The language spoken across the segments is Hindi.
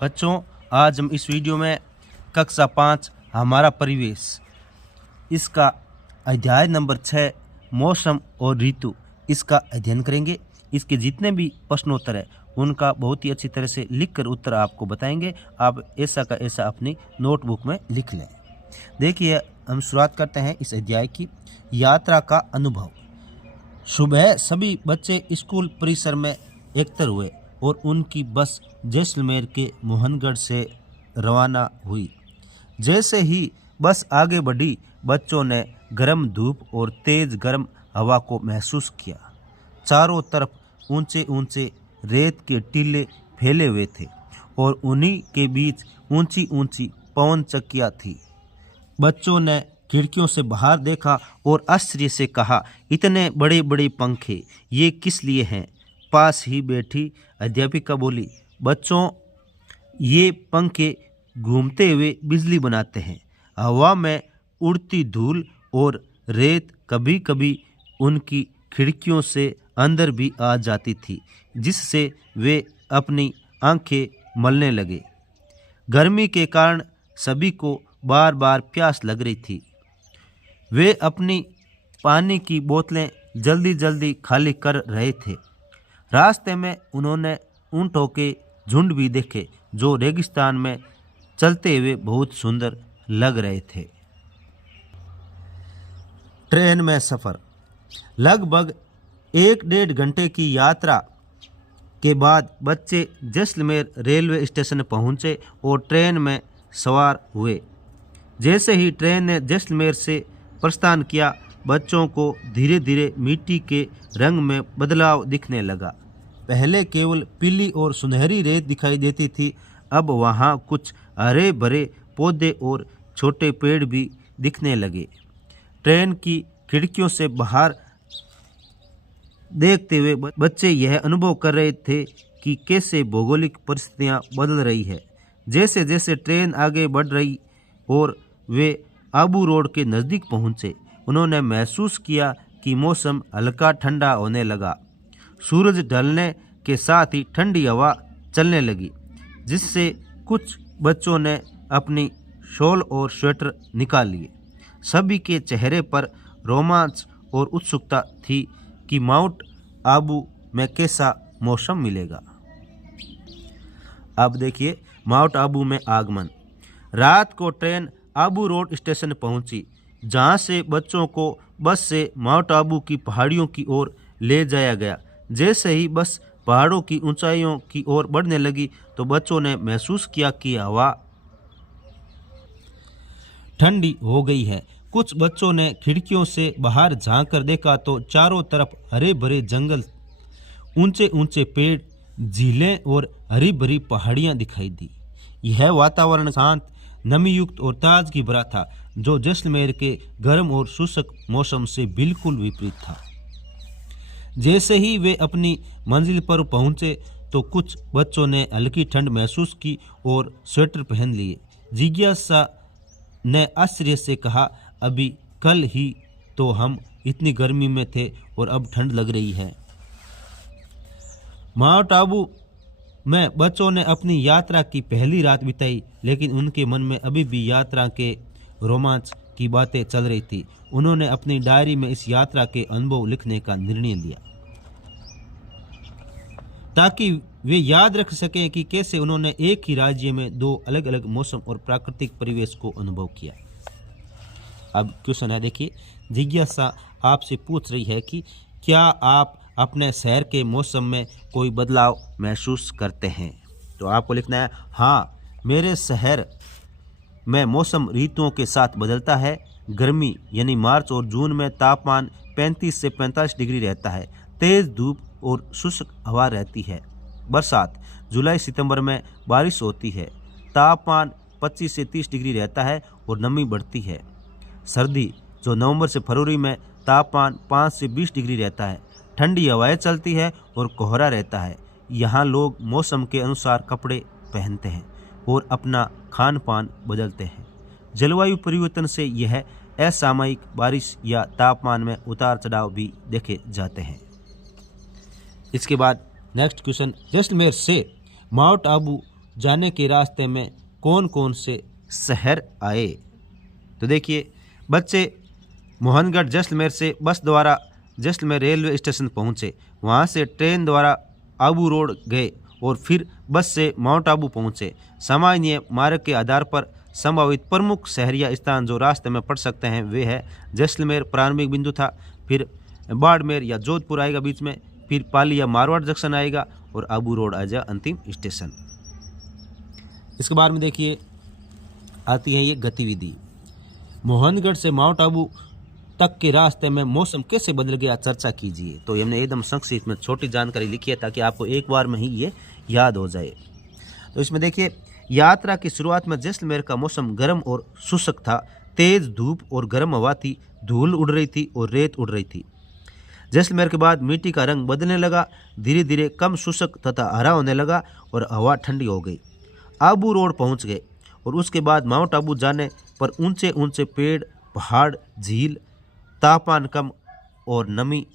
बच्चों, आज हम इस वीडियो में कक्षा 5 हमारा परिवेश इसका अध्याय नंबर 6 मौसम और ऋतु इसका अध्ययन करेंगे। इसके जितने भी प्रश्नोत्तर है उनका बहुत ही अच्छी तरह से लिखकर उत्तर आपको बताएंगे। आप ऐसा का ऐसा अपनी नोटबुक में लिख लें। देखिए, हम शुरुआत करते हैं इस अध्याय की। यात्रा का अनुभव। सुबह सभी बच्चे स्कूल परिसर में एकत्र हुए और उनकी बस जैसलमेर के मोहनगढ़ से रवाना हुई। जैसे ही बस आगे बढ़ी, बच्चों ने गर्म धूप और तेज गर्म हवा को महसूस किया। चारों तरफ ऊंचे ऊंचे रेत के टीले फैले हुए थे और उन्हीं के बीच ऊंची ऊंची पवन चक्कियां थी। बच्चों ने खिड़कियों से बाहर देखा और आश्चर्य से कहा, इतने बड़े बड़े पंखे, ये किस लिए हैं? पास ही बैठी अध्यापिका बोली, बच्चों, ये पंखे घूमते हुए बिजली बनाते हैं। हवा में उड़ती धूल और रेत कभी कभी उनकी खिड़कियों से अंदर भी आ जाती थी, जिससे वे अपनी आंखें मलने लगे। गर्मी के कारण सभी को बार बार प्यास लग रही थी। वे अपनी पानी की बोतलें जल्दी जल्दी खाली कर रहे थे। रास्ते में उन्होंने ऊंटों के झुंड भी देखे जो रेगिस्तान में चलते हुए बहुत सुंदर लग रहे थे। ट्रेन में सफ़र। लगभग 1-1.5 घंटे की यात्रा के बाद बच्चे जैसलमेर रेलवे स्टेशन पहुंचे और ट्रेन में सवार हुए। जैसे ही ट्रेन ने जैसलमेर से प्रस्थान किया, बच्चों को धीरे धीरे मिट्टी के रंग में बदलाव दिखने लगा। पहले केवल पीली और सुनहरी रेत दिखाई देती थी, अब वहाँ कुछ हरे भरे पौधे और छोटे पेड़ भी दिखने लगे। ट्रेन की खिड़कियों से बाहर देखते हुए बच्चे यह अनुभव कर रहे थे कि कैसे भौगोलिक परिस्थितियाँ बदल रही है। जैसे जैसे ट्रेन आगे बढ़ रही और वे आबू रोड के नज़दीक पहुँचे, उन्होंने महसूस किया कि मौसम हल्का ठंडा होने लगा। सूरज ढलने के साथ ही ठंडी हवा चलने लगी, जिससे कुछ बच्चों ने अपनी शॉल और स्वेटर निकाल लिए। सभी के चेहरे पर रोमांच और उत्सुकता थी कि माउंट आबू में कैसा मौसम मिलेगा। अब देखिए, माउंट आबू में आगमन। रात को ट्रेन आबू रोड स्टेशन पहुंची, जहां से बच्चों को बस से माउंट आबू की पहाड़ियों की ओर ले जाया गया। जैसे ही बस पहाड़ों की ऊंचाइयों की ओर बढ़ने लगी तो बच्चों ने महसूस किया कि हवा ठंडी हो गई है। कुछ बच्चों ने खिड़कियों से बाहर झांक कर देखा तो चारों तरफ हरे भरे जंगल, ऊंचे ऊंचे पेड़, झीलें और हरी भरी पहाड़ियां दिखाई दी। यह वातावरण शांत, नमीयुक्त और ताजगी भरा था, जो जैसलमेर के गर्म और शुष्क मौसम से बिल्कुल विपरीत था। जैसे ही वे अपनी मंजिल पर पहुंचे तो कुछ बच्चों ने हल्की ठंड महसूस की और स्वेटर पहन लिए। जिज्ञासा ने आश्चर्य से कहा, अभी कल ही तो हम इतनी गर्मी में थे और अब ठंड लग रही है। माउंट आबू में बच्चों ने अपनी यात्रा की पहली रात बिताई, लेकिन उनके मन में अभी भी यात्रा के रोमांच की बातें चल रही थी। उन्होंने अपनी डायरी में इस यात्रा के अनुभव लिखने का निर्णय लिया, ताकि वे याद रख सकें कि कैसे उन्होंने एक ही राज्य में 2 अलग अलग मौसम और प्राकृतिक परिवेश को अनुभव किया। अब क्वेश्चन है, देखिए, जिज्ञासा आपसे पूछ रही है कि क्या आप अपने शहर के मौसम में कोई बदलाव महसूस करते हैं? तो आपको लिखना है, हाँ, मेरे शहर में मौसम ऋतुओं के साथ बदलता है। गर्मी यानी मार्च और जून में तापमान 35 से 45 डिग्री रहता है। तेज़ धूप और शुष्क हवा रहती है। बरसात जुलाई सितंबर में बारिश होती है। तापमान 25 से 30 डिग्री रहता है और नमी बढ़ती है। सर्दी जो नवंबर से फरवरी में तापमान 5 से 20 डिग्री रहता है। ठंडी हवाएं चलती है और कोहरा रहता है। यहाँ लोग मौसम के अनुसार कपड़े पहनते हैं और अपना खान पान बदलते हैं। जलवायु परिवर्तन से यह असामयिक बारिश या तापमान में उतार चढ़ाव भी देखे जाते हैं। इसके बाद नेक्स्ट क्वेश्चन, जैसलमेर से माउंट आबू जाने के रास्ते में कौन कौन से शहर आए। तो देखिए बच्चे मोहनगढ़ जैसलमेर से बस द्वारा जैसलमेर रेलवे स्टेशन पहुँचे, वहाँ से ट्रेन द्वारा आबू रोड गए और फिर बस से माउंट आबू पहुँचे। सामान्य मार्ग के आधार पर संभावित प्रमुख शहरिया स्थान जो रास्ते में पड़ सकते हैं वे है जैसलमेर प्रारंभिक बिंदु था, फिर बाड़मेर या जोधपुर आएगा बीच में, फिर पाली या मारवाड़ जंक्शन आएगा और आबू रोड आ जाए अंतिम स्टेशन। इसके बाद में देखिए आती है ये गतिविधि। मोहनगढ़ से माउंट आबू तक के रास्ते में मौसम कैसे बदल गया, चर्चा कीजिए। तो हमने एकदम संक्षिप्त में छोटी जानकारी लिखी है ताकि आपको एक बार में ही ये याद हो जाए। तो इसमें देखिए यात्रा की शुरुआत में जैसलमेर का मौसम गर्म और शुष्क था। तेज धूप और गर्म हवा थी, धूल उड़ रही थी और रेत उड़ रही थी। जैसलमेर के बाद मिट्टी का रंग बदलने लगा, धीरे धीरे कम शुष्क तथा हरा होने लगा और हवा ठंडी हो गई। आबू रोड पहुंच गए और उसके बाद माउंट आबू जाने पर ऊंचे ऊंचे पेड़, पहाड़, झील, तापमान कम और नमी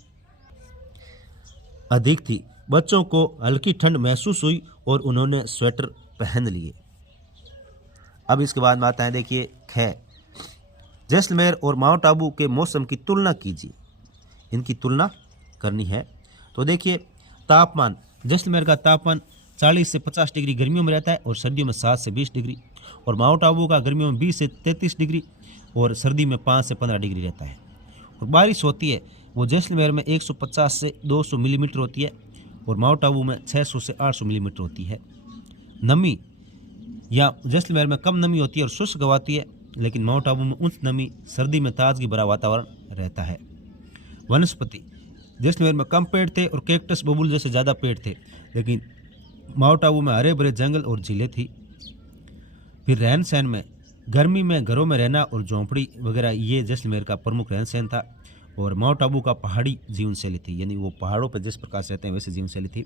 अधिक थी। बच्चों को हल्की ठंड महसूस हुई और उन्होंने स्वेटर पहन लिए। अब इसके बाद में आता है देखिए ख, जैसलमेर और माउंट आबू के मौसम की तुलना कीजिए। इनकी तुलना करनी है। तो देखिए तापमान, जैसलमेर का तापमान 40 से 50 डिग्री गर्मियों में रहता है और सर्दियों में 7 से 20 डिग्री, और माउंट आबू का गर्मियों में 20 से 33 डिग्री और सर्दी में 5 से 15 डिग्री रहता है। और बारिश होती है वो जैसलमेर में 150 से 200 मिलीमीटर होती है और माउंट आबू में 600 से 800 मिलीमीटर होती है। नमी, या जैसलमेर में कम नमी होती है और शुष्क हवा आती है, लेकिन माउंट आबू में उच्च नमी, सर्दी में ताजगी भरा वातावरण रहता है। वनस्पति, जैसलमेर में कम पेड़ थे और कैक्टस, बबूल जैसे ज़्यादा पेड़ थे, लेकिन माउंट आबू में हरे भरे जंगल और झीलें थी। फिर रहन सहन में, गर्मी में घरों में रहना और झोंपड़ी वगैरह ये जैसलमेर का प्रमुख रहन सहन था। और माउंट आबू का पहाड़ी जीवन शैली थी, यानी वो पहाड़ों पर जिस प्रकार से रहते हैं वैसे जीवन शैली थी।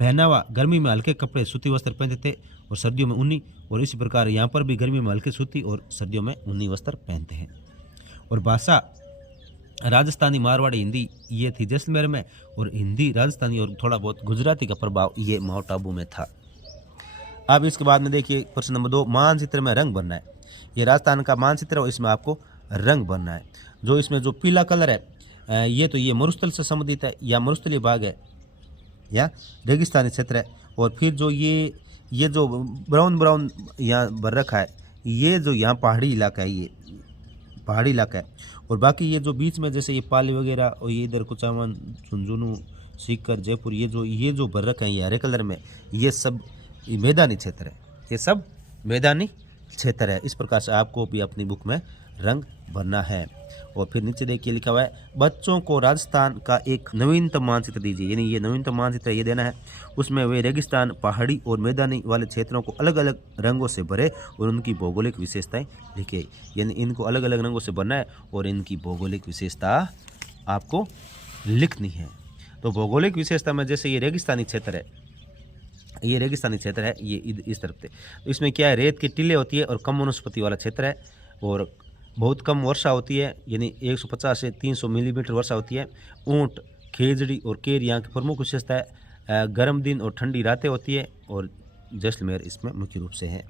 पहनावा, गर्मी में हल्के कपड़े, सूती वस्त्र पहनते थे और सर्दियों में ऊनी, और इसी प्रकार यहाँ पर भी गर्मी में हल्के सूती और सर्दियों में ऊनी वस्त्र पहनते हैं। और भाषा, राजस्थानी, मारवाड़ी, हिंदी ये थी जैसलमेर में, और हिंदी, राजस्थानी और थोड़ा बहुत गुजराती का प्रभाव ये माउंट आबू में था। अब इसके बाद में देखिए प्रश्न नंबर 2, मानचित्र में रंग भरना है। ये राजस्थान का मानचित्र है और इसमें आपको रंग भरना है। जो इसमें जो पीला कलर है ये तो ये मरुस्थल से संबंधित है या मरुस्थलीय भाग है या रेगिस्तानी क्षेत्र है। और फिर जो ये जो ब्राउन यहाँ भर रखा है ये जो यहाँ पहाड़ी इलाका है, ये पहाड़ी इलाका है। और बाकी ये जो बीच में जैसे ये पाली वगैरह और ये इधर कुचामन, झुंझुनू, सीकर, जयपुर, ये जो भर रखा है ये हरे कलर में, ये सब मैदानी क्षेत्र है, ये सब मैदानी क्षेत्र है। इस प्रकार से आपको भी अपनी बुक में रंग भरना है। और फिर नीचे देखिए लिखा हुआ है बच्चों को राजस्थान का एक नवीनतम मानचित्र दीजिए, यानी ये नवीनतम मानचित्र ये देना है। उसमें वे रेगिस्तान, पहाड़ी और मैदानी वाले क्षेत्रों को अलग अलग रंगों से भरे और उनकी भौगोलिक विशेषताएं लिखे, यानी इनको अलग अलग रंगों से भरना है और इनकी भौगोलिक विशेषता आपको लिखनी है। तो भौगोलिक विशेषता में जैसे ये रेगिस्तानी क्षेत्र है, ये रेगिस्तानी क्षेत्र है, ये इस तरफ से, तो इसमें क्या है, रेत की टीलें होती है और कम वनस्पति वाला क्षेत्र है और बहुत कम वर्षा होती है, यानी 150 से 300 मिलीमीटर वर्षा होती है। ऊंट, खेजड़ी और केर यहाँ की प्रमुख विशेषता है। गर्म दिन और ठंडी रातें होती है और जैसलमेर इसमें मुख्य रूप से है।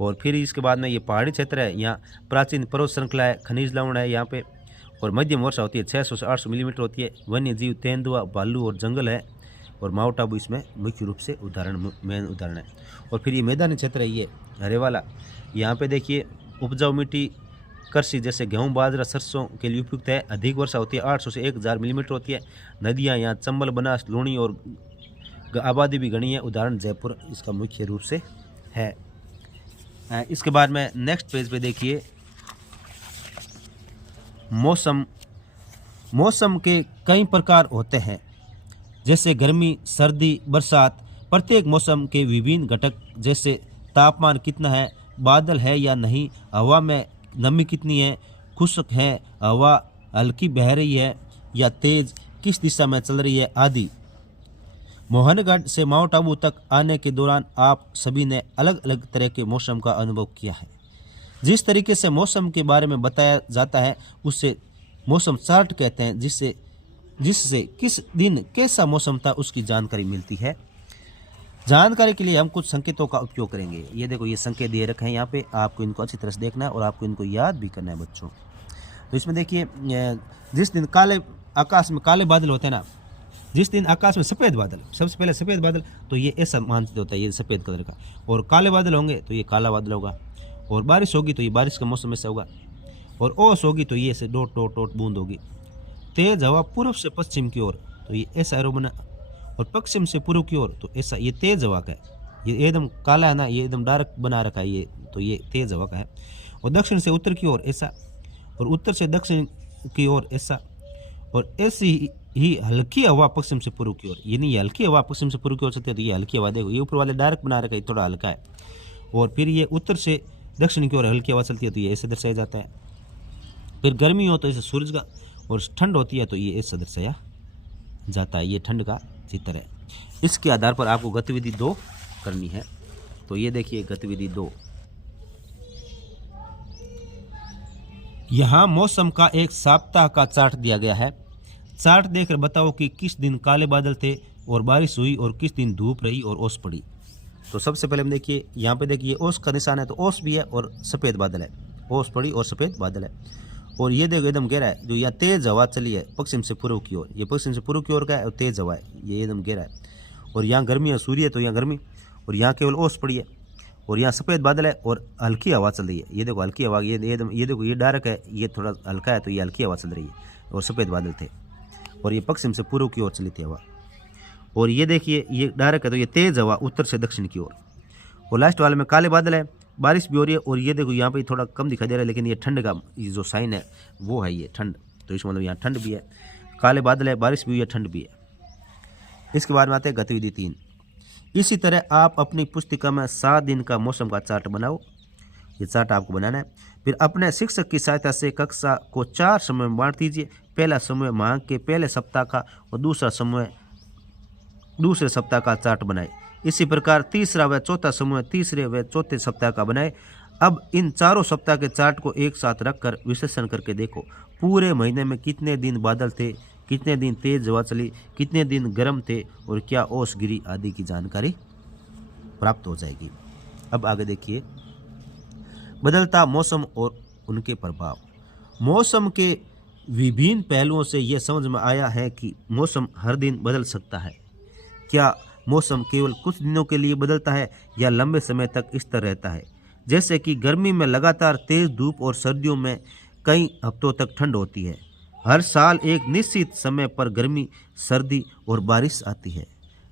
और फिर इसके बाद में ये पहाड़ी क्षेत्र है, यहाँ प्राचीन पर्वत श्रृंखला है, खनिज लवण है यहाँ पे, और मध्यम वर्षा होती है, 600 से 800 मिलीमीटर होती है। वन्य जीव, तेंदुआ, भालू और जंगल है। और माउंट आबू इसमें मुख्य रूप से मेन उदाहरण है। और फिर ये मैदानी क्षेत्र है, ये हरे वाला, यहाँ पे देखिए उपजाऊ मिट्टी, कृषि जैसे गेहूं, बाजरा, सरसों के लिए उपयुक्त है। अधिक वर्षा होती है, 800 से 1000 मिलीमीटर होती है। नदियाँ यहाँ चंबल, बनास, लूणी और आबादी भी गणी है। उदाहरण जयपुर इसका मुख्य रूप से है। इसके बाद में नेक्स्ट पेज पे देखिए मौसम के कई प्रकार होते हैं, जैसे गर्मी, सर्दी, बरसात। प्रत्येक मौसम के विभिन्न घटक जैसे तापमान कितना है, बादल है या नहीं, हवा में नमी कितनी है, खुश्क है, हवा हल्की बह रही है या तेज, किस दिशा में चल रही है आदि। मोहनगढ़ से माउंट आबू तक आने के दौरान आप सभी ने अलग अलग तरह के मौसम का अनुभव किया है। जिस तरीके से मौसम के बारे में बताया जाता है उसे मौसम चार्ट कहते हैं, जिससे किस दिन कैसा मौसम था उसकी जानकारी मिलती है। जानकारी के लिए हम कुछ संकेतों का उपयोग करेंगे। ये देखो, ये संकेत दिए रखे हैं यहाँ पे, आपको इनको अच्छी तरह से देखना है और आपको इनको याद भी करना है बच्चों। तो इसमें देखिए, जिस दिन काले आकाश में काले बादल होते हैं ना, जिस दिन आकाश में सफ़ेद बादल, सबसे पहले सफ़ेद बादल, तो ये ऐसा मानसित होता है, ये सफ़ेद कलर का। और काले बादल होंगे तो ये काला बादल होगा। और बारिश होगी तो ये बारिश का मौसम ऐसा होगा। और ओस होगी तो ये ऐसे डोट डोट डोट बूंद होगी। तेज हवा पूर्व से पश्चिम की ओर, तो ये ऐसा एरो बना। और पश्चिम से पूर्व की ओर, तो ऐसा, ये तेज हवा का है। ये एकदम काला है ना, ये एकदम डार्क बना रखा है ये, तो ये तेज हवा का है। और दक्षिण से उत्तर की ओर ऐसा, और उत्तर से दक्षिण की ओर ऐसा। और ऐसी ही हल्की हवा पश्चिम से पूर्व की ओर, यानी हल्की हवा पश्चिम से पूर्व की ओर चलती है, तो ये हल्की हवा, देखो ये ऊपर वाले डार्क बना रखा है, थोड़ा हल्का है। और फिर ये उत्तर से दक्षिण की ओर हल्की हवा चलती है, तो ये ऐसे दर्शाया जाता है। फिर गर्मी हो तो ऐसे सूरज का, और ठंड होती है तो ये ऐसा दर्शाया जाता है। ये ठंड का चित्र है। इसके आधार पर आपको गतिविधि 2 करनी है। तो ये देखिए गतिविधि 2, यहाँ मौसम का एक सप्ताह का चार्ट दिया गया है। चार्ट देखकर बताओ कि किस दिन काले बादल थे और बारिश हुई और किस दिन धूप रही और ओस पड़ी। तो सबसे पहले हम देखिए, यहाँ पे देखिए ओस का निशान है, तो ओस भी है और सफ़ेद बादल है। ओस पड़ी और सफ़ेद बादल है। और ये देखो एकदम गहरा है, जो यहाँ तेज हवा चली है पश्चिम से पूर्व की ओर, ये पश्चिम से पूर्व की ओर का है और तेज हवा है, ये एकदम गहरा है। और यहाँ गर्मी है, सूर्य है तो यहाँ गर्मी, और यहाँ केवल ओस पड़ी है। और यहाँ सफ़ेद बादल है और हल्की हवा चल रही है। ये देखो हल्की हवा, ये एकदम, ये देखो ये डार्क है, ये थोड़ा हल्का है, तो ये हल्की हवा चल रही है। और सफ़ेद बादल थे और ये पश्चिम से पूर्व की ओर चली थी हवा। और ये देखिए ये डार्क है, तो ये तेज़ हवा उत्तर से दक्षिण की ओर। और लास्ट वाले में काले बादल है, बारिश भी हो रही है। और ये देखो यहाँ पे थोड़ा कम दिखाई दे रहा है, लेकिन ये ठंड का ये जो साइन है वो है, ये ठंड। तो इसका मतलब यहाँ ठंड भी है, काले बादल है, बारिश भी हुई है, ठंड भी है। इसके बाद में आते हैं गतिविधि 3। इसी तरह आप अपनी पुस्तिका में 7 दिन का मौसम का चार्ट बनाओ। ये चार्ट आपको बनाना है। फिर अपने शिक्षक की सहायता से कक्षा को 4 समूह में बांट दीजिए। पहला समूह माह के पहले सप्ताह का और दूसरा समूह दूसरे सप्ताह का चार्ट बनाए। इसी प्रकार तीसरा व चौथा समूह तीसरे व चौथे सप्ताह का बनाए। अब इन चारों सप्ताह के चार्ट को एक साथ रखकर विश्लेषण करके देखो, पूरे महीने में कितने दिन बादल थे, कितने दिन तेज हवा चली, कितने दिन गर्म थे और क्या ओस गिरी आदि की जानकारी प्राप्त हो जाएगी। अब आगे देखिए, बदलता मौसम और उनके प्रभाव। मौसम के विभिन्न पहलुओं से यह समझ में आया है कि मौसम हर दिन बदल सकता है। क्या मौसम केवल कुछ दिनों के लिए बदलता है या लंबे समय तक इस तरह रहता है? जैसे कि गर्मी में लगातार तेज धूप और सर्दियों में कई हफ्तों तक ठंड होती है। हर साल एक निश्चित समय पर गर्मी, सर्दी और बारिश आती है।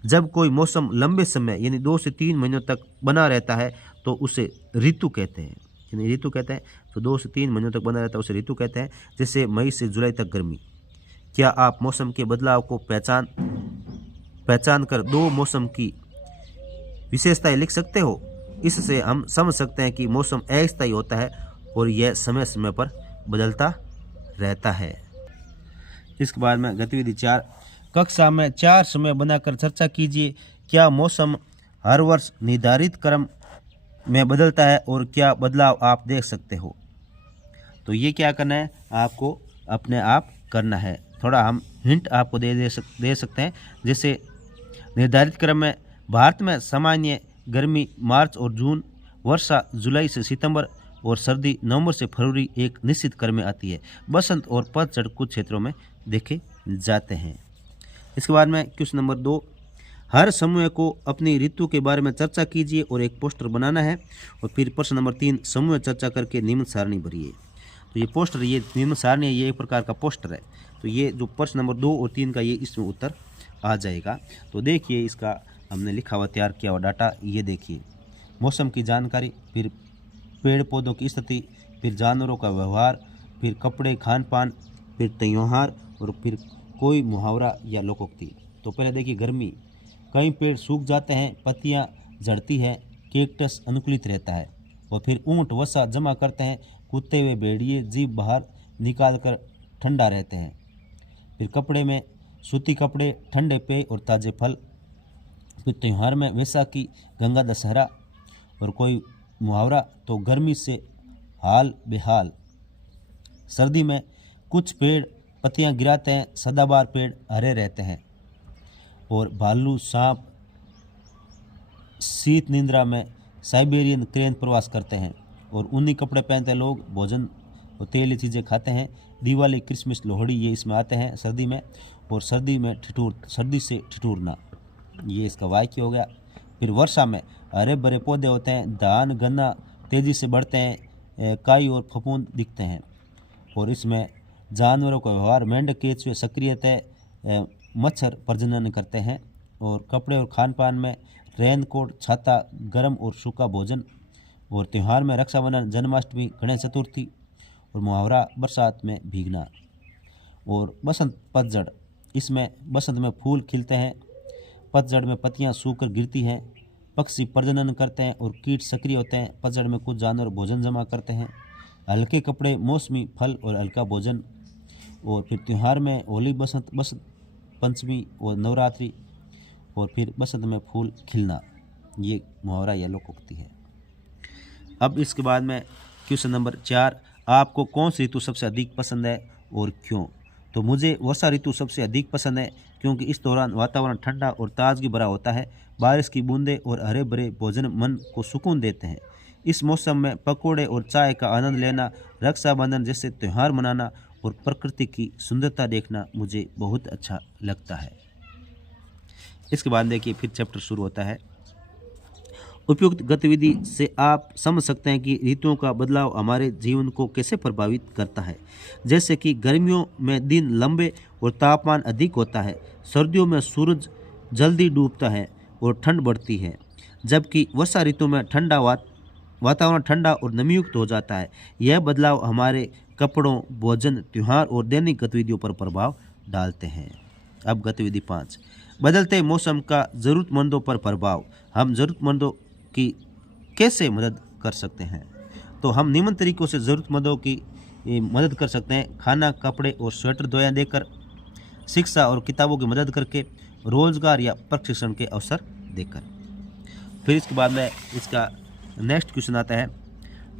जब कोई मौसम लंबे समय यानी 2 से 3 महीनों तक बना रहता है तो उसे ऋतु कहते हैं। यानी ऋतु कहते हैं, तो 2 से 3 महीनों तक बना रहता है उसे ऋतु कहते हैं। जैसे मई से जुलाई तक गर्मी। क्या आप मौसम के बदलाव को पहचान कर 2 मौसम की विशेषताएं लिख सकते हो? इससे हम समझ सकते हैं कि मौसम अस्थायी होता है और यह समय समय पर बदलता रहता है। इसके बाद में गतिविधि 4, कक्षा में 4 समय बनाकर चर्चा कीजिए। क्या मौसम हर वर्ष निर्धारित क्रम में बदलता है और क्या बदलाव आप देख सकते हो? तो ये क्या करना है, आपको अपने आप करना है। थोड़ा हम हिंट आपको दे सकते हैं। जैसे निर्धारित क्रम में भारत में सामान्य गर्मी मार्च और जून, वर्षा जुलाई से सितंबर और सर्दी नवंबर से फरवरी एक निश्चित क्रम में आती है। बसंत और पतझड़ कुछ क्षेत्रों में देखे जाते हैं। इसके बाद में क्वेश्चन नंबर 2, हर समूह को अपनी ऋतु के बारे में चर्चा कीजिए और एक पोस्टर बनाना है। और फिर प्रश्न नंबर 3, समूह चर्चा करके निम्न सारणी भरिए। तो ये पोस्टर, ये निम्न सारणी है, ये एक प्रकार का पोस्टर है। तो ये जो प्रश्न नंबर 2 और 3 का ये इसमें उत्तर आ जाएगा। तो देखिए इसका हमने लिखा हुआ तैयार किया हुआ डाटा, ये देखिए मौसम की जानकारी, फिर पेड़ पौधों की स्थिति, फिर जानवरों का व्यवहार, फिर कपड़े, खान पान, फिर त्यौहार और फिर कोई मुहावरा या लोकोक्ति। तो पहले देखिए गर्मी, कई पेड़ सूख जाते हैं, पत्तियां झड़ती हैं, कैक्टस अनुकूलित रहता है। और फिर ऊंट वसा जमा करते हैं, कुत्ते व भेड़िए जीभ बाहर निकाल कर ठंडा रहते हैं। फिर कपड़े में सूती कपड़े, ठंडे पेय और ताज़े फल। फिर त्यौहार में वैसाखी, गंगा दशहरा और कोई मुहावरा, तो गर्मी से हाल बेहाल। सर्दी में कुछ पेड़ पत्तियां गिराते हैं, सदाबहार पेड़ हरे रहते हैं। और भालू, सांप शीत निद्रा में साइबेरियन क्रेन प्रवास करते हैं और ऊनी कपड़े पहनते लोग भोजन और तेली चीज़ें खाते हैं। दिवाली, क्रिसमस, लोहड़ी ये इसमें आते हैं सर्दी में। और सर्दी से ठिठुरना, ये इसका वाक्य हो गया। फिर वर्षा में हरे भरे पौधे होते हैं, धान गन्ना तेज़ी से बढ़ते हैं, काई और फफूंद दिखते हैं। और इसमें जानवरों का व्यवहार, मेंढक केंचुए सक्रियतः मच्छर प्रजनन करते हैं। और कपड़े और खान पान में रेनकोट, छाता, गर्म और सूखा भोजन। और त्यौहार में रक्षाबंधन, जन्माष्टमी, गणेश चतुर्थी। और मुहावरा, बरसात में भीगना। और बसंत पतझड़, इसमें बसंत में फूल खिलते हैं, पतझड़ में पत्तियां सूखकर गिरती हैं, पक्षी प्रजनन करते हैं और कीट सक्रिय होते हैं। पतझड़ में कुछ जानवर भोजन जमा करते हैं। हल्के कपड़े, मौसमी फल और हल्का भोजन। और फिर त्यौहार में होली, बसंत पंचमी और नवरात्रि। और फिर बसंत में फूल खिलना, ये मुहावरा या लोकोक्ति है। अब इसके बाद में क्वेश्चन नंबर 4, आपको कौन सी ऋतु सबसे अधिक पसंद है और क्यों? तो मुझे वर्षा ऋतु सबसे अधिक पसंद है क्योंकि इस दौरान वातावरण ठंडा और ताजगी भरा होता है। बारिश की बूंदें और हरे भरे भोजन मन को सुकून देते हैं। इस मौसम में पकौड़े और चाय का आनंद लेना, रक्षाबंधन जैसे त्यौहार मनाना और प्रकृति की सुंदरता देखना मुझे बहुत अच्छा लगता है। इसके बाद देखिए फिर चैप्टर शुरू होता है। उपयुक्त गतिविधि से आप समझ सकते हैं कि ऋतुओं का बदलाव हमारे जीवन को कैसे प्रभावित करता है। जैसे कि गर्मियों में दिन लंबे और तापमान अधिक होता है, सर्दियों में सूरज जल्दी डूबता है और ठंड बढ़ती है, जबकि वर्षा ऋतु में वातावरण ठंडा और नमीयुक्त हो जाता है। यह बदलाव हमारे कपड़ों, भोजन, त्यौहार और दैनिक गतिविधियों पर प्रभाव डालते हैं। अब गतिविधि 5, बदलते मौसम का ज़रूरतमंदों पर प्रभाव। हम ज़रूरतमंदों की कैसे मदद कर सकते हैं? तो हम निम्न तरीकों से ज़रूरतमंदों की मदद कर सकते हैं: खाना, कपड़े और स्वेटर दुआएं देकर, शिक्षा और किताबों की मदद करके, रोजगार या प्रशिक्षण के अवसर देकर। फिर इसके बाद में इसका नेक्स्ट क्वेश्चन आता है,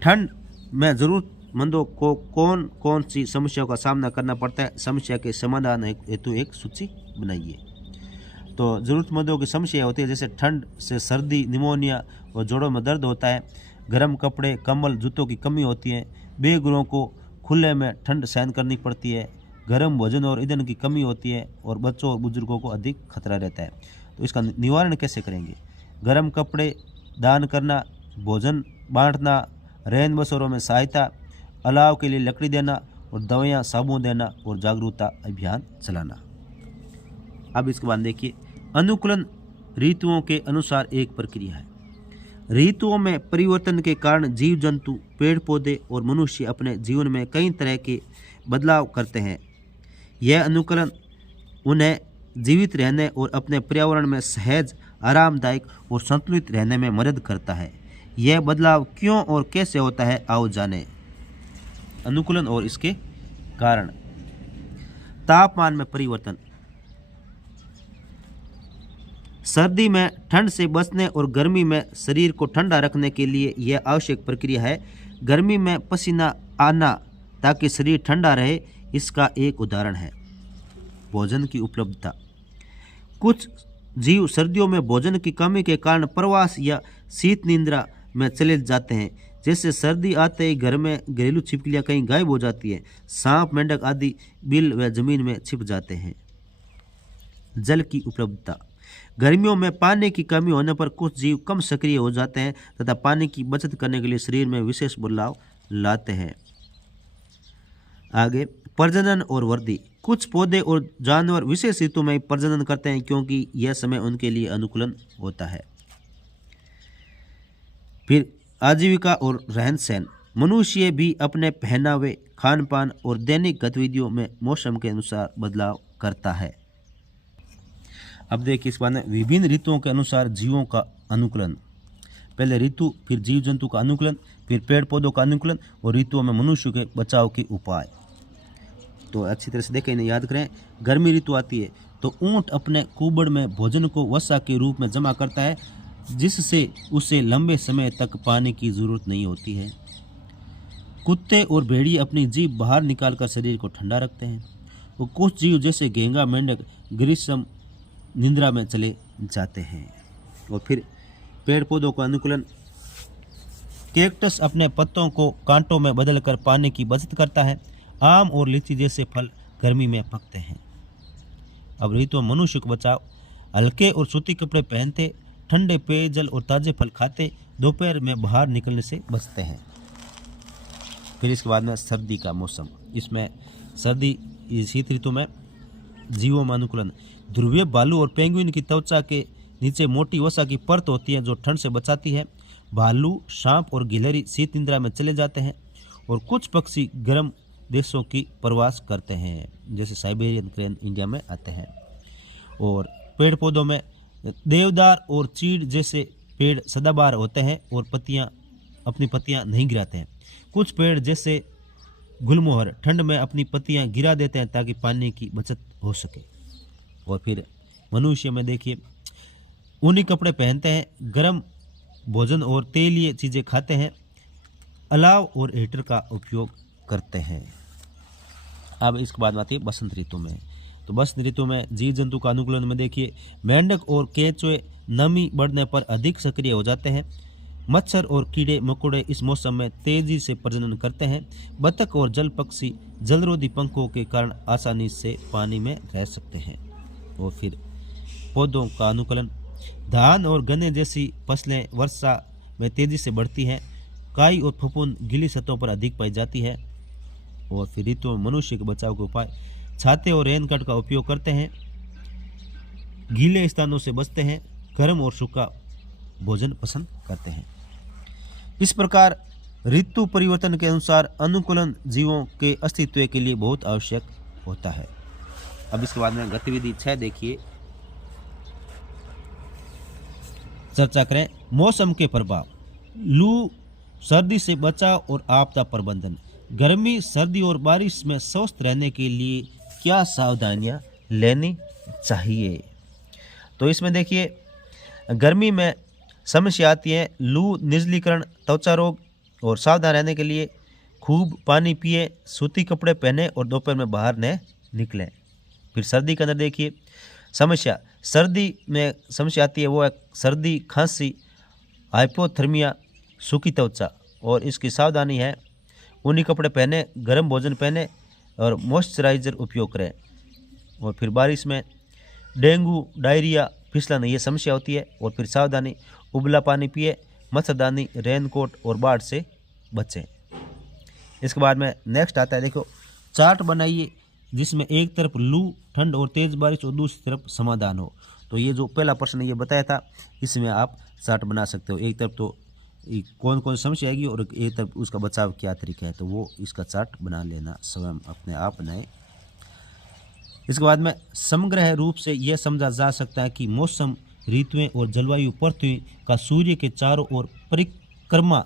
ठंड में ज़रूरतमंदों को कौन कौन सी समस्याओं का सामना करना पड़ता है? समस्या के समाधान हेतु एक सूची बनाइए। तो ज़रूरतमंदों की समस्या होती है जैसे ठंड से सर्दी, निमोनिया और जोड़ों में दर्द होता है, गर्म कपड़े, कंबल, जूतों की कमी होती है, बेघरों को खुले में ठंड सहन करनी पड़ती है, गर्म भोजन और ईंधन की कमी होती है और बच्चों और बुजुर्गों को अधिक खतरा रहता है। तो इसका निवारण कैसे करेंगे? गर्म कपड़े दान करना, भोजन बांटना, रैन बसेरों में सहायता, अलाव के लिए लकड़ी देना और दवाइयाँ, साबुन देना और जागरूकता अभियान चलाना। अब इसके बाद देखिए, अनुकूलन ऋतुओं के अनुसार एक प्रक्रिया है। ऋतुओं में परिवर्तन के कारण जीव जंतु, पेड़ पौधे और मनुष्य अपने जीवन में कई तरह के बदलाव करते हैं। यह अनुकूलन उन्हें जीवित रहने और अपने पर्यावरण में सहज, आरामदायक और संतुलित रहने में मदद करता है। यह बदलाव क्यों और कैसे होता है, आओ जानें। अनुकूलन और इसके कारण। तापमान में परिवर्तन। सर्दी में ठंड से बचने और गर्मी में शरीर को ठंडा रखने के लिए यह आवश्यक प्रक्रिया है। गर्मी में पसीना आना ताकि शरीर ठंडा रहे, इसका एक उदाहरण है। भोजन की उपलब्धता। कुछ जीव सर्दियों में भोजन की कमी के कारण प्रवास या शीत निद्रा में चले जाते हैं। जैसे सर्दी आते ही घर में घरेलू छिपकलियां कहीं गायब हो जाती है, सांप, मेंढक आदि बिल व जमीन में छिप जाते हैं। जल की उपलब्धता। गर्मियों में पानी की कमी होने पर कुछ जीव कम सक्रिय हो जाते हैं तथा पानी की बचत करने के लिए शरीर में विशेष बदलाव लाते हैं। आगे, प्रजनन और वृद्धि। कुछ पौधे और जानवर विशेष ऋतु में प्रजनन करते हैं क्योंकि यह समय उनके लिए अनुकूलन होता है। फिर आजीविका और रहन सहन। मनुष्य भी अपने पहनावे, खान पान और दैनिक गतिविधियों में मौसम के अनुसार बदलाव करता है। अब देखिए इस बार में विभिन्न ऋतुओं के अनुसार जीवों का अनुकूलन। पहले ऋतु, फिर जीव जंतु का अनुकूलन, फिर पेड़ पौधों का अनुकूलन और ऋतुओं में मनुष्य के बचाव के उपाय। तो अच्छी तरह से देखें, इन्हें याद करें। गर्मी ऋतु आती है तो ऊंट अपने कुबड़ में भोजन को वसा के रूप में जमा करता है, जिससे उसे लंबे समय तक पानी की जरूरत नहीं होती है। कुत्ते और भेड़िए अपनी जीभ बाहर निकालकर शरीर को ठंडा रखते हैं। और कुछ जीव जैसे घेंगा, मेंढक ग्रीष्म निद्रा में चले जाते हैं। और फिर पेड़ पौधों का अनुकूलन। कैक्टस अपने पत्तों को कांटों में बदलकर पानी की बचत करता है। आम और लीची जैसे फल गर्मी में पकते हैं। अब ऋतु मनुष्य को बचाव। हल्के और सूती कपड़े पहनते, ठंडे पेयजल और ताजे फल खाते, दोपहर में बाहर निकलने से बचते हैं। फिर इसके बाद में सर्दी का मौसम। इसमें सर्दी शीत ऋतु में जीवों में अनुकूलन। ध्रुवीय भालू और पेंगुइन की त्वचा के नीचे मोटी वसा की परत होती है जो ठंड से बचाती है। भालू, सांप और गिलहरी शीत निद्रा में चले जाते हैं और कुछ पक्षी गर्म देशों की प्रवास करते हैं, जैसे साइबेरियन क्रेन इंडिया में आते हैं। और पेड़ पौधों में देवदार और चीड़ जैसे पेड़ सदाबहार होते हैं और अपनी पत्तियां नहीं गिराते हैं। कुछ पेड़ जैसे गुलमोहर ठंड में अपनी पत्तियां गिरा देते हैं ताकि पानी की बचत हो सके। और फिर मनुष्य में देखिए, ऊनी कपड़े पहनते हैं, गर्म भोजन और तेलीय चीज़ें खाते हैं, अलाव और हीटर का उपयोग करते हैं। अब इसके बाद आती है बसंत ऋतु में। तो बसंत ऋतु में जीव जंतु का अनुकूलन में देखिए, मेंढक और केंचुए नमी बढ़ने पर अधिक सक्रिय हो जाते हैं। मच्छर और कीड़े मकोड़े इस मौसम में तेजी से प्रजनन करते हैं। बतख और जल पक्षी जलरोधी पंखों के कारण आसानी से पानी में रह सकते हैं। और फिर पौधों का अनुकूलन। धान और गन्ने जैसी फसलें वर्षा में तेजी से बढ़ती हैं। काई और फफूंद गीली सतहों पर अधिक पाई जाती है। और फिर ऋतु में मनुष्य के बचाव के उपाय। छाते और रेनकोट का उपयोग करते हैं, गीले स्थानों से बचते हैं, गर्म और सूखा भोजन पसंद करते हैं। इस प्रकार ऋतु परिवर्तन के अनुसार अनुकूलन जीवों के अस्तित्व के लिए बहुत आवश्यक होता है। अब इसके बाद में गतिविधि 6 देखिए, चर्चा करें। मौसम के प्रभाव। लू, सर्दी से बचाव और आपदा प्रबंधन। गर्मी, सर्दी और बारिश में स्वस्थ रहने के लिए क्या सावधानियां लेनी चाहिए? तो इसमें देखिए, गर्मी में समस्या आती है लू, निर्जलीकरण, त्वचा रोग। और सावधान रहने के लिए खूब पानी पिए, सूती कपड़े पहने और दोपहर में बाहर न निकलें। फिर सर्दी के अंदर देखिए समस्या। सर्दी में समस्या आती है वो है सर्दी, खांसी, हाइपोथर्मिया, सूखी त्वचा। और इसकी सावधानी है ऊनी कपड़े पहने, गर्म भोजन पहने और मॉइस्चराइजर उपयोग करें। और फिर बारिश में डेंगू, डायरिया, फिसलन ये समस्या होती है। और फिर सावधानी, उबला पानी पिए, मच्छरदानी, रेनकोट और बाढ़ से बचें। इसके बाद में नेक्स्ट आता है, देखो चार्ट बनाइए जिसमें एक तरफ लू, ठंड और तेज बारिश और दूसरी तरफ समाधान हो। तो ये जो पहला प्रश्न ये बताया था, इसमें आप चार्ट बना सकते हो। एक तरफ तो कौन कौन समस्या आएगी और एक तरफ उसका बचाव क्या तरीका है, तो वो इसका चार्ट बना लेना, स्वयं अपने आप बनाए। इसके बाद में समग्र रूप से यह समझा जा सकता है कि मौसम, ऋतुएं और जलवायु पृथ्वी का सूर्य के चारों ओर परिक्रमा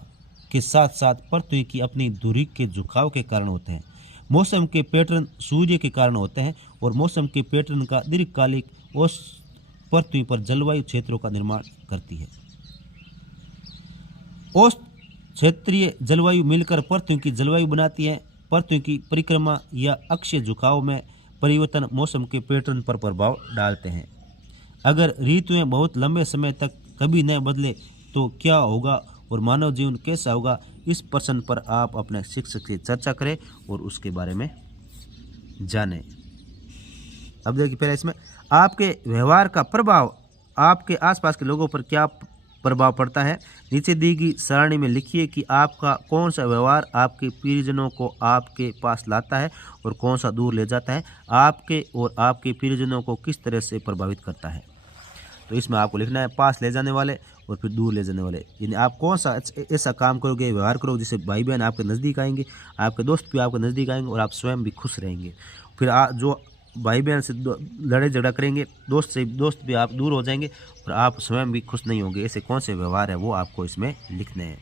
के साथ साथ पृथ्वी की अपनी धुरी के झुकाव के कारण होते हैं। मौसम के पैटर्न सूर्य के कारण होते हैं और मौसम के पैटर्न का दीर्घकालिक औसत पृथ्वी पर जलवायु क्षेत्रों का निर्माण करती है। औसत क्षेत्रीय जलवायु मिलकर पृथ्वी की जलवायु बनाती है। पृथ्वी की परिक्रमा या अक्षीय झुकाव में परिवर्तन मौसम के पैटर्न पर प्रभाव डालते हैं। अगर ऋतुएं बहुत लंबे समय तक कभी न बदले तो क्या होगा और मानव जीवन कैसा होगा, इस प्रश्न पर आप अपने शिक्षक से चर्चा करें और उसके बारे में जानें। अब देखिए पहले इसमें आपके व्यवहार का प्रभाव, आपके आसपास के लोगों पर क्या प्रभाव पड़ता है। नीचे दी गई सारणी में लिखिए कि आपका कौन सा व्यवहार आपके प्रियजनों को आपके पास लाता है और कौन सा दूर ले जाता है। आपके और आपके प्रियजनों को किस तरह से प्रभावित करता है। तो इसमें आपको लिखना है पास ले जाने वाले और फिर दूर ले जाने वाले, यानी आप कौन सा ऐसा काम करोगे, व्यवहार करोगे जिससे भाई बहन आपके नज़दीक आएंगे, आपके दोस्त भी आपके नज़दीक आएंगे और आप स्वयं भी खुश रहेंगे। फिर जो भाई बहन से लड़ाई झगड़ा करेंगे, दोस्त भी आप दूर हो जाएंगे और आप स्वयं भी खुश नहीं होंगे। ऐसे कौन से व्यवहार है वो आपको इसमें लिखने हैं।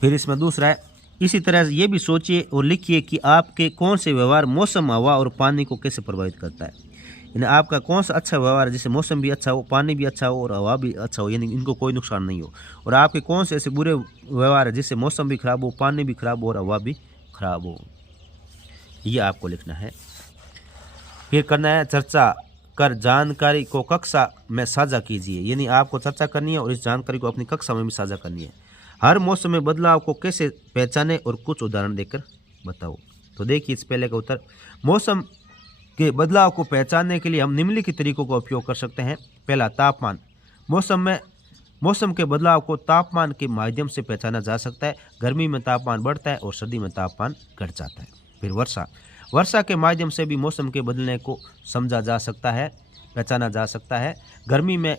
फिर इसमें दूसरा है, इसी तरह ये भी सोचिए और लिखिए कि आपके कौन से व्यवहार मौसम, हवा और पानी को कैसे प्रभावित करता है। यानी आपका कौन सा अच्छा व्यवहार है जिससे मौसम भी अच्छा हो, पानी भी अच्छा हो और हवा भी अच्छा हो, यानी इनको कोई नुकसान नहीं हो। और आपके कौन से ऐसे बुरे व्यवहार है जिससे मौसम भी खराब हो, पानी भी खराब हो और हवा भी खराब हो, ये आपको लिखना है। फिर करना है चर्चा कर जानकारी को कक्षा में साझा कीजिए। यानी आपको चर्चा करनी है और इस जानकारी को अपनी कक्षा में भी साझा करनी है। हर मौसम में बदलाव को कैसे पहचाने और कुछ उदाहरण देकर बताओ। तो देखिए इस पहले का उत्तर, मौसम के बदलाव को पहचानने के लिए हम निम्नलिखित तरीकों का उपयोग कर सकते हैं। पहला, तापमान। मौसम के बदलाव को तापमान के माध्यम से पहचाना जा सकता है। गर्मी में तापमान बढ़ता है और सर्दी में तापमान घट जाता है। फिर वर्षा के माध्यम से भी मौसम के बदलने को समझा जा सकता है, पहचाना जा सकता है। गर्मी में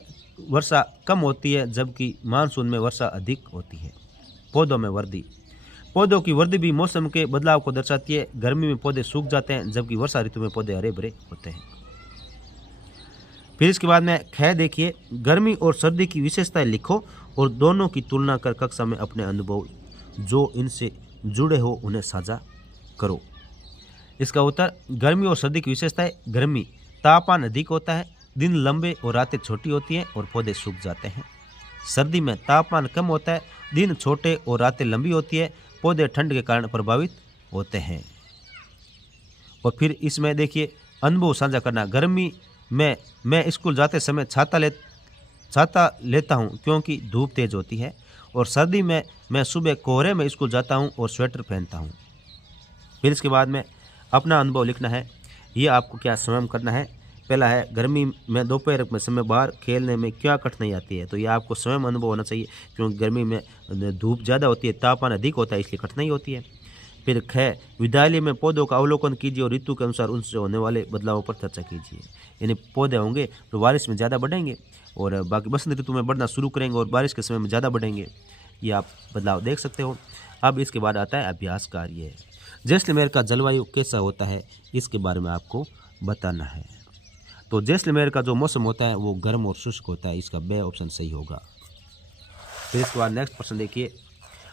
वर्षा कम होती है जबकि मानसून में वर्षा अधिक होती है। पौधों की वृद्धि भी मौसम के बदलाव को दर्शाती है। गर्मी में पौधे सूख जाते हैं जबकि वर्षा ऋतु में पौधे हरे भरे होते हैं। फिर इसके बाद में ख देखिए, गर्मी और सर्दी की विशेषताएं लिखो और दोनों की तुलना कर कक्षा में अपने अनुभव जो इनसे जुड़े हो उन्हें साझा करो। इसका उत्तर, गर्मी और सर्दी की विशेषताएं। गर्मी, तापमान अधिक होता है, दिन लंबे और रातें छोटी होती हैं और पौधे सूख जाते हैं। सर्दी में तापमान कम होता है, दिन छोटे और रातें लंबी होती है, पौधे ठंड के कारण प्रभावित होते हैं। और फिर इसमें देखिए अनुभव साझा करना। गर्मी में मैं स्कूल जाते समय छाता लेता हूँ क्योंकि धूप तेज होती है, और सर्दी में मैं सुबह कोहरे में स्कूल जाता हूँ और स्वेटर पहनता हूँ। फिर इसके बाद में अपना अनुभव लिखना है। ये आपको क्या स्वयं करना है। पहला है, गर्मी में दोपहर में समय बाहर खेलने में क्या कठिनाई आती है। तो ये आपको स्वयं अनुभव होना चाहिए क्योंकि गर्मी में धूप ज़्यादा होती है, तापमान अधिक होता है, इसलिए कठिनाई होती है। फिर ख, विद्यालय में पौधों का अवलोकन कीजिए और ऋतु के अनुसार उनसे होने वाले बदलावों पर चर्चा कीजिए। यानी पौधे होंगे तो बारिश में ज़्यादा बढ़ेंगे और बाकी बसंत ऋतु में बढ़ना शुरू करेंगे और बारिश के समय में ज़्यादा बढ़ेंगे। ये आप बदलाव देख सकते हो। अब इसके बाद आता है अभ्यास कार्य। जैसलमेर का जलवायु कैसा होता है इसके बारे में आपको बताना है। तो जैसलमेर का जो मौसम होता है वो गर्म और शुष्क होता है। इसका बे ऑप्शन सही होगा। फिर इसके बाद नेक्स्ट प्रश्न देखिए,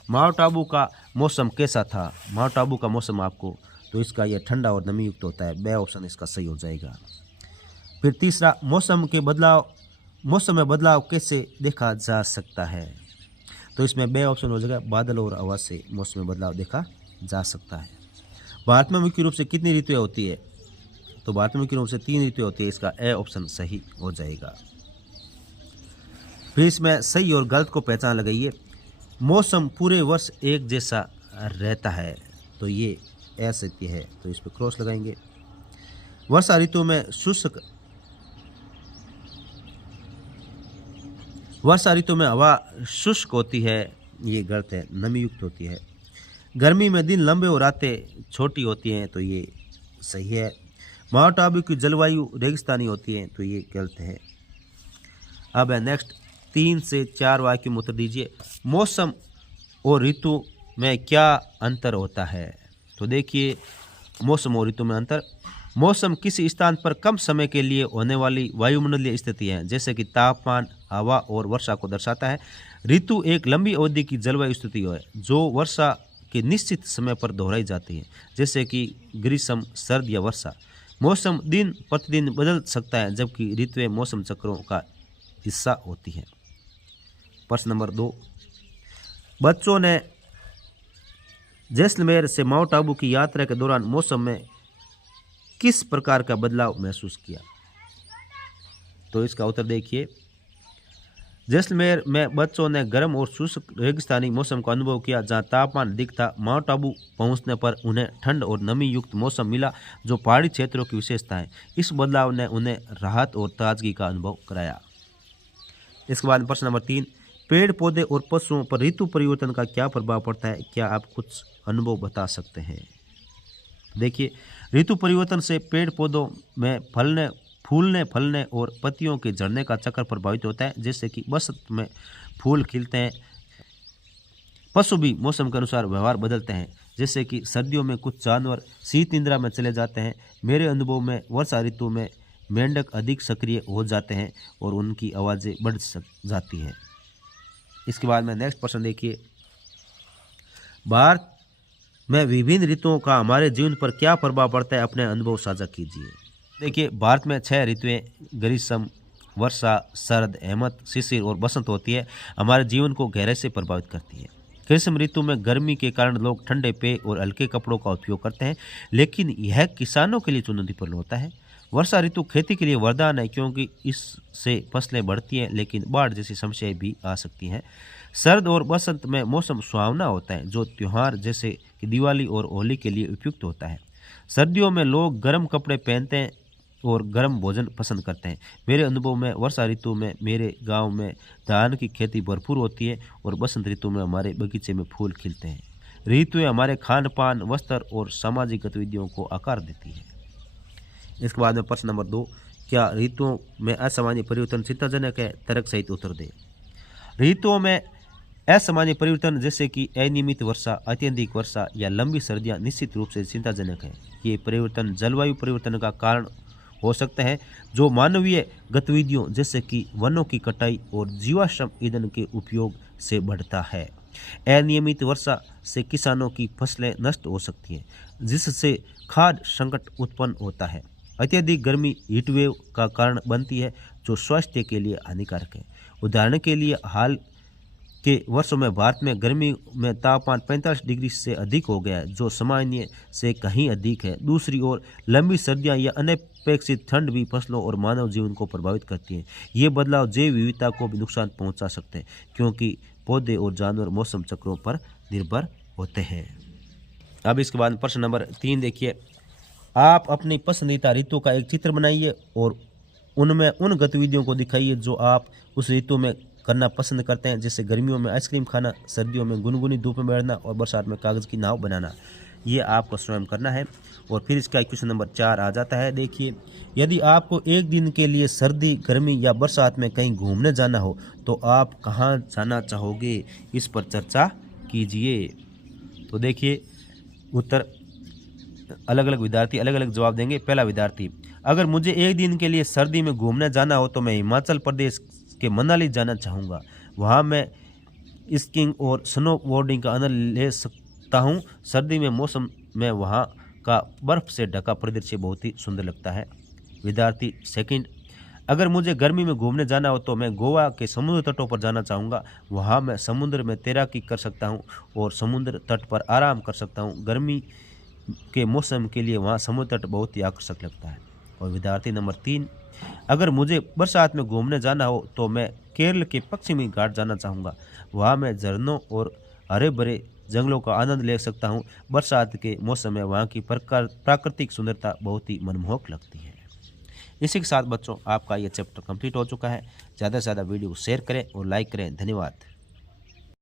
माउंट आबू का मौसम कैसा था। माउंट आबू का मौसम आपको, तो इसका यह ठंडा और नमी युक्त होता है। बे ऑप्शन इसका सही हो जाएगा। फिर तीसरा, मौसम में बदलाव कैसे देखा जा सकता है। तो इसमें बे ऑप्शन हो जाएगा। बादल और हवा से मौसम में बदलाव देखा जा सकता है। भारत में मुख्य रूप से कितनी ऋतुएं होती है। तो भारत में मुख्य रूप से 3 ऋतुएं होती है। इसका ए ऑप्शन सही हो जाएगा। फिर इसमें सही और गलत को पहचान लगाइए। मौसम पूरे वर्ष एक जैसा रहता है, तो ये असत्य है, तो इस पर क्रॉस लगाएंगे। वर्षा ऋतु में हवा शुष्क होती है, ये गलत है, नमी युक्त होती है। गर्मी में दिन लंबे और रातें छोटी होती हैं, तो ये सही है। माउंट आबू की जलवायु रेगिस्तानी होती है, तो ये गलत है। अब है नेक्स्ट, 3 से 4 वाक्य में उत्तर दीजिए। मौसम और ऋतु में क्या अंतर होता है। तो देखिए मौसम और ऋतु में अंतर। मौसम किसी स्थान पर कम समय के लिए होने वाली वायुमंडलीय स्थिति है, जैसे कि तापमान, हवा और वर्षा को दर्शाता है। ऋतु एक लंबी अवधि की जलवायु स्थिति है जो वर्षा के निश्चित समय पर दोहराई जाती है, जैसे कि ग्रीष्म, सर्द या वर्षा। मौसम दिन प्रतिदिन बदल सकता है जबकि ऋतुएं मौसम चक्रों का हिस्सा होती हैं। प्रश्न नंबर 2, बच्चों ने जैसलमेर से माउंट आबू की यात्रा के दौरान मौसम में किस प्रकार का बदलाव महसूस किया। तो इसका उत्तर देखिए, जैसलमेर में बच्चों ने गर्म और शुष्क रेगिस्तानी मौसम का अनुभव किया जहां तापमान अधिक था। माउंट आबू पहुंचने पर उन्हें ठंड और नमी युक्त मौसम मिला जो पहाड़ी क्षेत्रों की विशेषता है। इस बदलाव ने उन्हें राहत और ताजगी का अनुभव कराया। इसके बाद प्रश्न नंबर 3, पेड़ पौधे और पशुओं पर ऋतु परिवर्तन का क्या प्रभाव पड़ता है, क्या आप कुछ अनुभव बता सकते हैं। देखिए, ऋतु परिवर्तन से पेड़ पौधों में फूलने फलने और पत्तियों के झड़ने का चक्र प्रभावित होता है, जैसे कि बसंत में फूल खिलते हैं। पशु भी मौसम के अनुसार व्यवहार बदलते हैं, जैसे कि सर्दियों में कुछ जानवर शीत निद्रा में चले जाते हैं। मेरे अनुभव में वर्षा ऋतु में मेंढक अधिक सक्रिय हो जाते हैं और उनकी आवाज़ें बढ़ जाती हैं। इसके बाद में नेक्स्ट प्रश्न देखिए, भारत में विभिन्न ऋतुओं का हमारे जीवन पर क्या प्रभाव पड़ता है, अपने अनुभव साझा कीजिए। देखिए, भारत में 6 ऋतुएं ग्रीष्म, वर्षा, शरद, हेमंत, शिशिर और बसंत होती है। हमारे जीवन को गहराई से प्रभावित करती है। ग्रीष्म ऋतु में गर्मी के कारण लोग ठंडे पेय और हल्के कपड़ों का उपयोग करते हैं, लेकिन यह किसानों के लिए चुनौतीपूर्ण होता है। वर्षा ऋतु खेती के लिए वरदान है क्योंकि इससे फसलें बढ़ती हैं, लेकिन बाढ़ जैसी समस्याएं भी आ सकती हैं। सर्द और बसंत में मौसम सुहावना होता है, जो त्योहार जैसे कि दिवाली और होली के लिए उपयुक्त होता है। सर्दियों में लोग गर्म कपड़े पहनते हैं और गर्म भोजन पसंद करते हैं। मेरे अनुभव में वर्षा ऋतु में मेरे गांव में धान की खेती भरपूर होती है और बसंत ऋतु में हमारे बगीचे में फूल खिलते हैं। ऋतुएं हमारे खान पान, वस्त्र और सामाजिक गतिविधियों को आकार देती है। इसके बाद में प्रश्न नंबर 2, क्या ऋतुओं में असामान्य परिवर्तन चिंताजनक है? तर्क सहित उत्तर दें। ऋतुओं में असामान्य परिवर्तन जैसे कि अनियमित वर्षा, अत्यधिक वर्षा या लंबी सर्दियां निश्चित रूप से चिंताजनक है। ये परिवर्तन जलवायु परिवर्तन का कारण हो सकते हैं, जो मानवीय गतिविधियों जैसे कि वनों की कटाई और जीवाश्म ईंधन के उपयोग से बढ़ता है। अनियमित वर्षा से किसानों की फसलें नष्ट हो सकती हैं, जिससे खाद्य संकट उत्पन्न होता है। अत्यधिक गर्मी हीटवेव का कारण बनती है, जो स्वास्थ्य के लिए हानिकारक है। उदाहरण के लिए हाल के वर्षों में भारत में गर्मी में तापमान 45 डिग्री से अधिक हो गया है, जो सामान्य से कहीं अधिक है। दूसरी ओर लंबी सर्दियां या अनपेक्षित ठंड भी फसलों और मानव जीवन को प्रभावित करती है। ये बदलाव जैव विविधता को भी नुकसान पहुंचा सकते हैं, क्योंकि पौधे और जानवर मौसम चक्रों पर निर्भर होते हैं। अब इसके बाद प्रश्न नंबर 3 देखिए। आप अपनी पसंदीदा ऋतु का एक चित्र बनाइए और उनमें उन गतिविधियों को दिखाइए जो आप उस ऋतु में करना पसंद करते हैं, जैसे गर्मियों में आइसक्रीम खाना, सर्दियों में गुनगुनी धूप में बैठना और बरसात में कागज़ की नाव बनाना। ये आपको स्वयं करना है। और फिर इसका क्वेश्चन नंबर 4 आ जाता है। देखिए, यदि आपको एक दिन के लिए सर्दी, गर्मी या बरसात में कहीं घूमने जाना हो तो आप कहाँ जाना चाहोगे? इस पर चर्चा कीजिए। तो देखिए, उत्तर अलग अलग विद्यार्थी अलग अलग जवाब देंगे। पहला विद्यार्थी, अगर मुझे एक दिन के लिए सर्दी में घूमने जाना हो तो मैं हिमाचल प्रदेश के मनाली जाना चाहूँगा। वहाँ मैं स्कीइंग और स्नो बोर्डिंग का आनंद ले सकता हूँ। सर्दी में मौसम में वहाँ का बर्फ़ से ढका परिदृश्य बहुत ही सुंदर लगता है। विद्यार्थी सेकंड, अगर मुझे गर्मी में घूमने जाना हो तो मैं गोवा के समुद्र तटों पर जाना चाहूँगा। वहाँ मैं समुद्र में तैराकी कर सकता हूँ और समुद्र तट पर आराम कर सकता हूँ। गर्मी के मौसम के लिए वहाँ समुद्र तट बहुत ही आकर्षक लगता है। और विद्यार्थी नंबर 3, अगर मुझे बरसात में घूमने जाना हो तो मैं केरल के पश्चिमी घाट जाना चाहूँगा। वहाँ मैं झरनों और हरे भरे जंगलों का आनंद ले सकता हूँ। बरसात के मौसम में वहाँ की प्राकृतिक सुंदरता बहुत ही मनमोहक लगती है। इसी के साथ बच्चों, आपका यह चैप्टर कंप्लीट हो चुका है। ज़्यादा से ज़्यादा वीडियो को शेयर करें और लाइक करें। धन्यवाद।